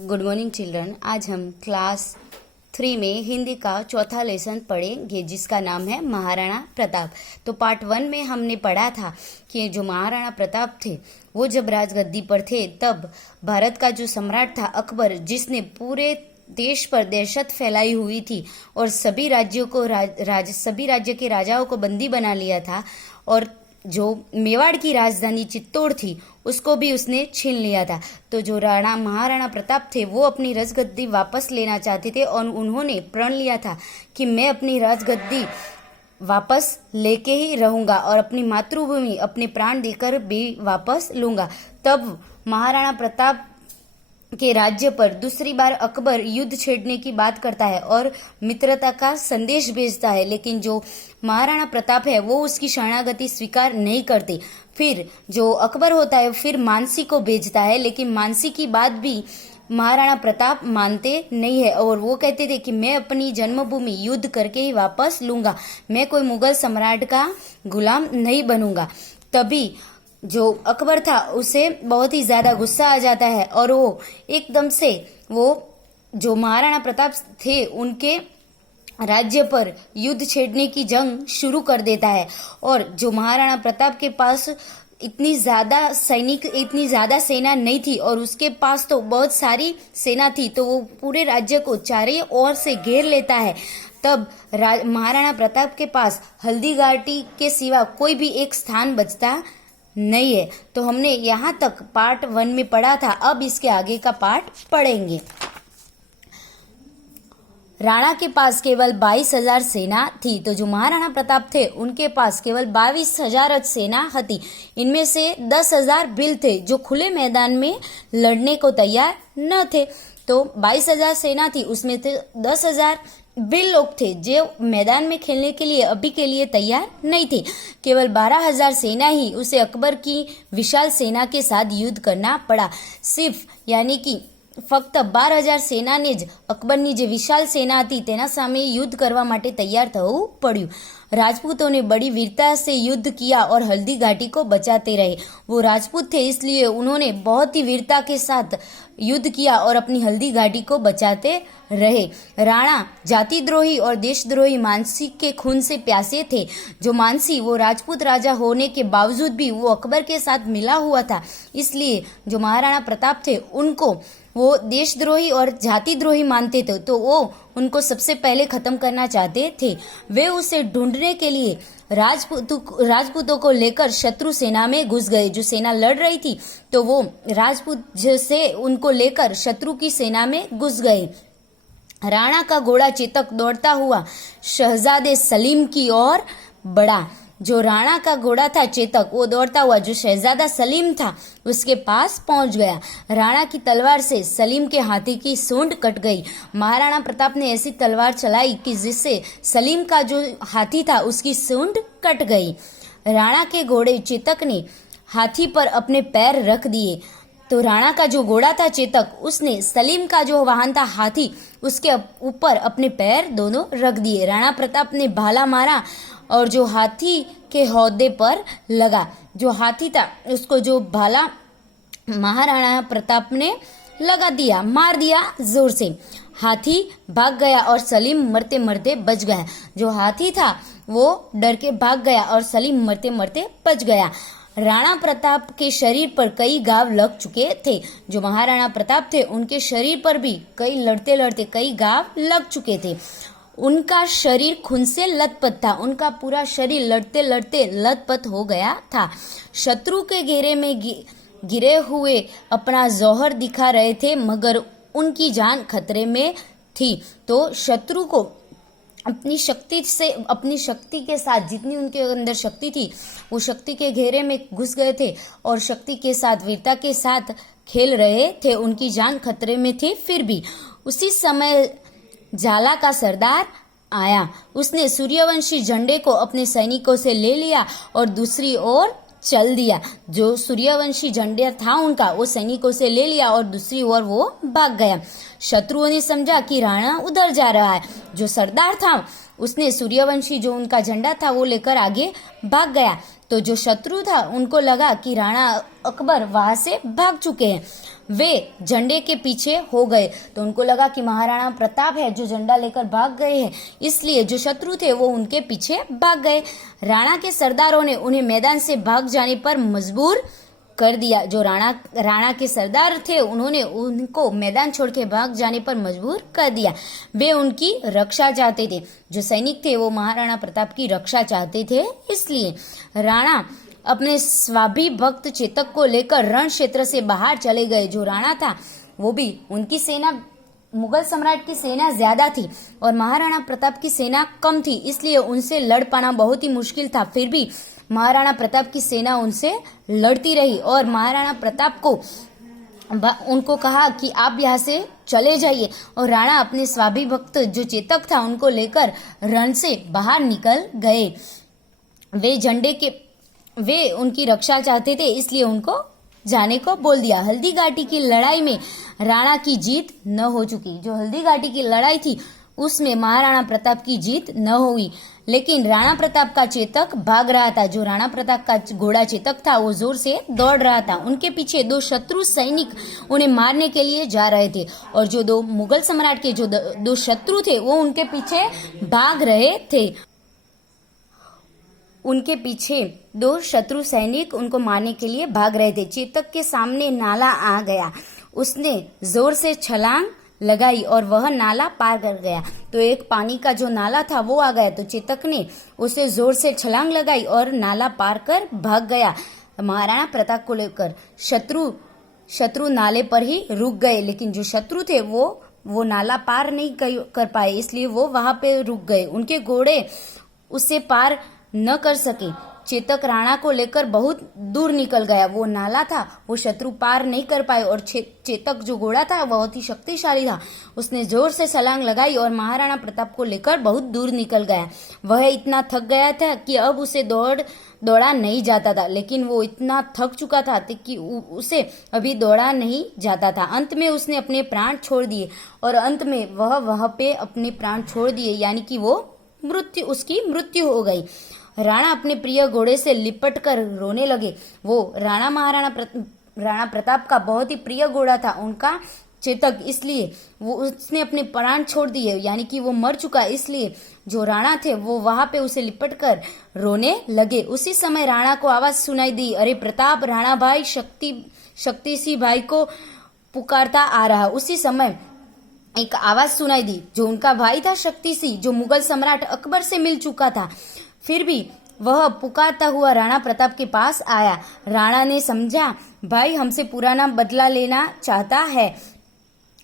Good morning children. आज हम class 3 में हिंदी का चौथा लेसन पढ़ेंगे जिसका नाम है महाराणा प्रताप। तो पार्ट 1 में हमने पढ़ा था कि जो महाराणा प्रताप थे वो जब राजगद्दी पर थे तब भारत का जो सम्राट था अकबर, जिसने पूरे देश पर दहशत फैलाई हुई थी और सभी राज्यों को सभी राज्य के राजाओं को बंदी बना लिया था, और जो मेवाड़ की राजधानी चित्तौड़ थी उसको भी उसने छीन लिया था। तो जो महाराणा प्रताप थे वो अपनी राजगद्दी वापस लेना चाहते थे और उन्होंने प्रण लिया था कि मैं अपनी राजगद्दी वापस लेके ही रहूंगा और अपनी मातृभूमि अपने प्राण देकर भी वापस लूंगा। तब महाराणा प्रताप के राज्य पर दूसरी बार अकबर युद्ध छेड़ने की बात करता है और मित्रता का संदेश भेजता है, लेकिन जो महाराणा प्रताप है वो उसकी शरणागति स्वीकार नहीं करते। फिर जो अकबर होता है फिर मानसी को भेजता है, लेकिन मानसी की बात भी महाराणा प्रताप मानते नहीं है और वो कहते थे कि मैं अपनी जन्मभूमि युद्ध करके ही वापस लूंगा, मैं कोई मुगल सम्राट का गुलाम नहीं बनूंगा। तभी जो अकबर था उसे बहुत ही ज्यादा गुस्सा आ जाता है और वो एकदम से वो जो महाराणा प्रताप थे उनके राज्य पर युद्ध छेड़ने की जंग शुरू कर देता है। और जो महाराणा प्रताप के पास इतनी ज्यादा सेना नहीं थी और उसके पास तो बहुत सारी सेना थी, तो वो पूरे राज्य को चारों ओर से घेर लेता है। तब महाराणा प्रताप के पास हल्दी घाटी के सिवा कोई भी एक स्थान बचता नहीं है। तो हमने यहाँ तक पार्ट 1 में पढ़ा था, अब इसके आगे का पार्ट पढ़ेंगे। राणा के पास केवल 22,000 सेना थी। तो जो महाराणा प्रताप थे उनके पास केवल 22,000 सेना थी। इनमें से 10,000 भील थे जो खुले मैदान में लड़ने को तैयार न थे। तो 22,000 सेना थी, उसमें से 10,000 भील लोग थे जो मैदान में खेलने के लिए अभी के लिए तैयार नहीं थे। केवल 12,000 सेना ही उसे अकबर की विशाल सेना के साथ युद्ध करना पड़ा। सिर्फ यानी कि ફક્ત 12,000 સેનાને જ અકબરની જે વિશાલ સેના હતી તેના સામે યુદ્ધ કરવા માટે તૈયાર થવું પડ્યું। राजपूतों ने बड़ी वीरता से युद्ध किया और हल्दी घाटी को बचाते रहे। वो राजपूत थे इसलिए उन्होंने बहुत ही वीरता के साथ युद्ध किया और अपनी हल्दी घाटी को बचाते रहे। राणा जातिद्रोही और देशद्रोही मानसी के खून से प्यासे थे। जो मानसी वो राजपूत राजा होने के बावजूद भी वो अकबर के साथ मिला हुआ था, इसलिए जो महाराणा प्रताप थे उनको वो देशद्रोही और जातिद्रोही मानते थे, तो वो उनको सबसे पहले खत्म करना चाहते थे। वे उसे ढूंढने के लिए राजपूतों को लेकर शत्रु सेना में घुस गए। जो सेना लड़ रही थी तो वो राजपूत से उनको लेकर शत्रु की सेना में घुस गए। राणा का घोड़ा चेतक दौड़ता हुआ शहजादे सलीम की ओर बढ़ा। जो राणा का घोड़ा था चेतक वो दौड़ता हुआ जो शहजादा सलीम था उसके पास पहुंच गया। राणा की तलवार से सलीम के हाथी की सूंड कट गई। महाराणा प्रताप ने ऐसी तलवार चलाई कि जिससे सलीम का जो हाथी था उसकी सूंड कट गई। राणा के घोड़े चेतक ने हाथी पर अपने पैर रख दिए। तो राणा का जो घोड़ा था चेतक उसने सलीम का जो वाहन था हाथी उसके ऊपर अपने पैर दोनों रख दिए। राणा प्रताप ने भाला मारा और जो हाथी के हौदे पर लगा। जो हाथी था उसको जो भाला महाराणा प्रताप ने लगा दिया, मार दिया जोर से। हाथी भाग गया और सलीम मरते मरते बच गया। जो हाथी था वो डर के भाग गया और सलीम मरते मरते बच गया। राणा प्रताप के शरीर पर कई घाव लग चुके थे। जो महाराणा प्रताप थे उनके शरीर पर भी लड़ते लड़ते कई घाव लग चुके थे। उनका शरीर खून से लथपथ था। उनका पूरा शरीर लड़ते लड़ते लथपथ हो गया था। शत्रु के घेरे में गिरे हुए अपना जौहर दिखा रहे थे मगर उनकी जान खतरे में थी। तो शत्रु को अपनी शक्ति के साथ जितनी उनके अंदर शक्ति थी वो शक्ति के घेरे में घुस गए थे और शक्ति के साथ वीरता के साथ खेल रहे थे। उनकी जान खतरे में थी। फिर भी उसी समय झाला का सरदार आया। उसने सूर्यवंशी झंडे को अपने सैनिकों से ले लिया और दूसरी ओर चल दिया। जो सूर्यवंशी झंडा था उनका वो सैनिकों से ले लिया और दूसरी ओर वो भाग गया। शत्रुओं ने समझा कि राणा उधर जा रहा है। जो सरदार था उसने सूर्यवंशी जो उनका झंडा था वो लेकर आगे भाग गया। तो जो शत्रु था उनको लगा कि राणा अकबर वहां से भाग चुके हैं। वे झंडे के पीछे हो गए। तो उनको लगा कि महाराणा प्रताप है जो झंडा लेकर भाग गए हैं, इसलिए जो शत्रु थे वो उनके पीछे भाग गए। राणा के सरदारों ने उन्हें मैदान से भाग जाने पर मजबूर कर दिया। जो राणा के सरदार थे उन्होंने उनको मैदान छोड़ के भाग जाने पर मजबूर कर दिया। वे उनकी रक्षा चाहते थे। जो सैनिक थे वो महाराणा प्रताप की रक्षा चाहते थे, इसलिए राणा अपने स्वाभिभक्त चेतक को लेकर रण क्षेत्र से बाहर चले गए। जो राणा था वो भी, उनकी सेना, मुगल सम्राट की सेना ज्यादा थी और महाराणा प्रताप की सेना कम थी, इसलिए उनसे लड़ पाना बहुत ही मुश्किल था। फिर भी महाराणा प्रताप की सेना उनसे लड़ती रही और महाराणा प्रताप को उनको कहा कि आप यहाँ से चले जाइए, और राणा अपने स्वाभिभक्त जो चेतक था उनको लेकर रण से बाहर निकल गए। वे उनकी रक्षा चाहते थे, इसलिए उनको जाने को बोल दिया। हल्दी घाटी की लड़ाई में राणा की जीत न हो चुकी। जो हल्दी घाटी की लड़ाई थी उसमें महाराणा प्रताप की जीत न हुई, लेकिन राणा प्रताप का चेतक भाग रहा था। जो राणा प्रताप का घोड़ा चेतक था वो जोर से दौड़ रहा था। उनके पीछे दो शत्रु सैनिक उन्हें मारने के लिए जा रहे थे, और जो दो मुगल सम्राट के जो दो शत्रु थे वो उनके पीछे भाग रहे थे। उनके पीछे दो शत्रु सैनिक उनको मारने के लिए भाग रहे थे। चेतक के सामने नाला आ गया। उसने जोर से छलांग लगाई और वह नाला पार कर गया। तो एक पानी का जो नाला था वो आ गया, तो चेतक ने उसे जोर से छलांग लगाई और नाला पार कर भाग गया। महाराणा प्रताप को लेकर शत्रु नाले पर ही रुक गए, लेकिन जो शत्रु थे वो नाला पार नहीं कर पाए, इसलिए वो वहां पे रुक गए। उनके घोड़े उससे पार न कर सके। चेतक राणा को लेकर बहुत दूर निकल गया। वो नाला था वो शत्रु पार नहीं कर पाए, और चेतक जो घोड़ा था बहुत ही शक्तिशाली था। उसने जोर से छलांग लगाई और महाराणा प्रताप को लेकर बहुत दूर निकल गया। वह इतना थक गया था कि अब उसे दौड़ा नहीं जाता था, लेकिन वो इतना थक चुका था कि उसे अभी दौड़ा नहीं जाता था। अंत में उसने अपने प्राण छोड़ दिए, और अंत में वह वहां पे अपने प्राण छोड़ दिए, यानी कि उसकी मृत्यु हो गई। राणा अपने प्रिय घोड़े से लिपट कर रोने लगे। वो राणा प्रताप का बहुत ही प्रिय घोड़ा था उनका चेतक, इसलिए उसने अपने प्राण छोड़ दिए, यानी कि वो मर चुका। इसलिए जो राणा थे वो वहां पे उसे लिपट कर रोने लगे। उसी समय राणा को आवाज सुनाई दी, अरे प्रताप, राणा भाई शक्ति सिंह भाई को पुकारता आ रहा। उसी समय एक आवाज सुनाई दी। जो उनका भाई था शक्ति सिंह, जो मुगल सम्राट अकबर से मिल चुका था, फिर भी वह पुकारता हुआ राणा प्रताप के पास आया। राणा ने समझा भाई हमसे पुराना बदला लेना चाहता है।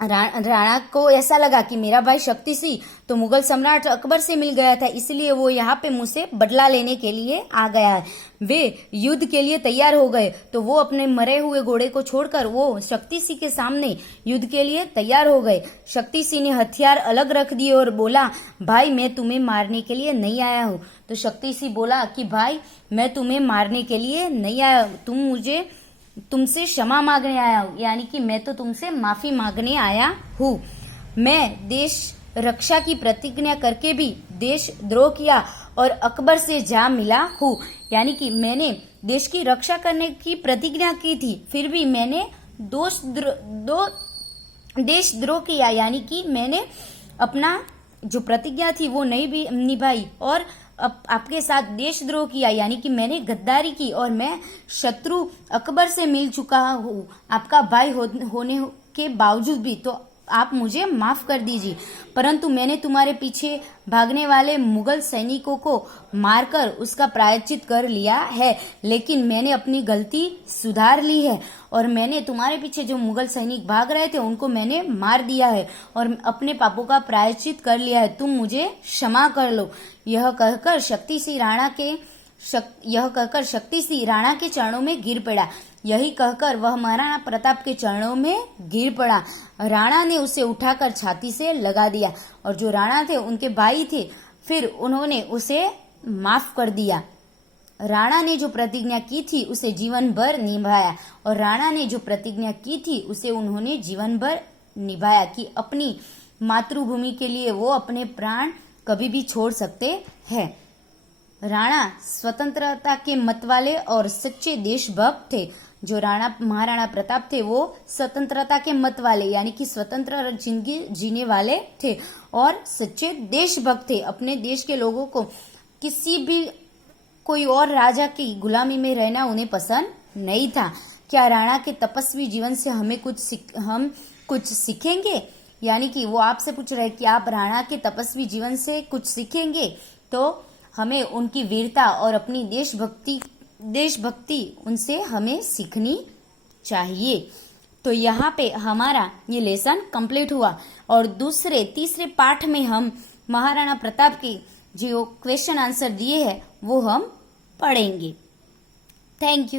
राणा को ऐसा लगा कि मेरा भाई शक्ति सिंह तो मुगल सम्राट अकबर से मिल गया था, इसलिए वो यहाँ पे मुझसे बदला लेने के लिए आ गया है। वे युद्ध के लिए तैयार हो गए, तो वो अपने मरे हुए घोड़े को छोड़कर वो शक्ति सिंह के सामने युद्ध के लिए तैयार हो गए। शक्ति सिंह ने हथियार अलग रख दिए और बोला, भाई मैं तुम्हें मारने के लिए नहीं आया हूँ। तो शक्ति सिंह बोला कि भाई मैं तुम्हें मारने के लिए नहीं आया, तुमसे क्षमा मांगने आया हूँ, यानी कि मैं तो तुमसे माफी मांगने आया हूँ। मैं देश रक्षा की प्रतिज्ञा करके भी देशद्रोह किया और अकबर से जा मिला हूँ, यानी कि मैंने देश की रक्षा करने की प्रतिज्ञा की थी, फिर भी मैंने देशद्रोह किया, यानी कि मैंने अपना जो प्रतिज्ञा थी वो नहीं भी निभाई और आपके साथ देशद्रोह किया, यानी कि मैंने गद्दारी की और मैं शत्रु अकबर से मिल चुका हूँ आपका भाई होने के बावजूद भी, तो आप मुझे माफ कर दीजिए। परंतु मैंने तुम्हारे पीछे भागने वाले मुगल सैनिकों को मारकर उसका प्रायश्चित कर लिया है, लेकिन मैंने अपनी गलती सुधार ली है और मैंने तुम्हारे पीछे जो मुगल सैनिक भाग रहे थे उनको मैंने मार दिया है और अपने पापों का प्रायश्चित कर लिया है, तुम मुझे क्षमा कर लो। यह कहकर शक्ति सिंह राणा के चरणों में गिर पड़ा। यही कहकर वह महाराणा प्रताप के चरणों में गिर पड़ा। राणा ने उसे उठाकर छाती से लगा दिया और जो राणा थे उनके भाई थे, फिर उन्होंने उसे माफ कर दिया। राणा ने जो प्रतिज्ञा की थी उसे जीवन भर निभाया और राणा ने जो प्रतिज्ञा की थी उसे उन्होंने जीवन भर निभाया कि अपनी मातृभूमि के लिए वो अपने प्राण कभी भी छोड़ सकते हैं। राणा स्वतंत्रता के मत वाले और सच्चे देशभक्त थे जो महाराणा प्रताप थे वो स्वतंत्रता के मत वाले यानी कि स्वतंत्र जिंदगी जीने वाले थे और सच्चे देशभक्त थे। अपने देश के लोगों को किसी भी कोई और राजा की गुलामी में रहना उन्हें पसंद नहीं था। क्या राणा के तपस्वी जीवन से हम कुछ सीखेंगे? यानी कि वो आपसे पूछ रहे कि आप राणा के तपस्वी जीवन से कुछ सीखेंगे? तो हमें उनकी वीरता और अपनी देशभक्ति उनसे हमें सीखनी चाहिए। तो यहाँ पे हमारा ये लेसन कंप्लीट हुआ और तीसरे पाठ में हम महाराणा प्रताप के जो क्वेश्चन आंसर दिए हैं वो हम पढ़ेंगे। Thank you.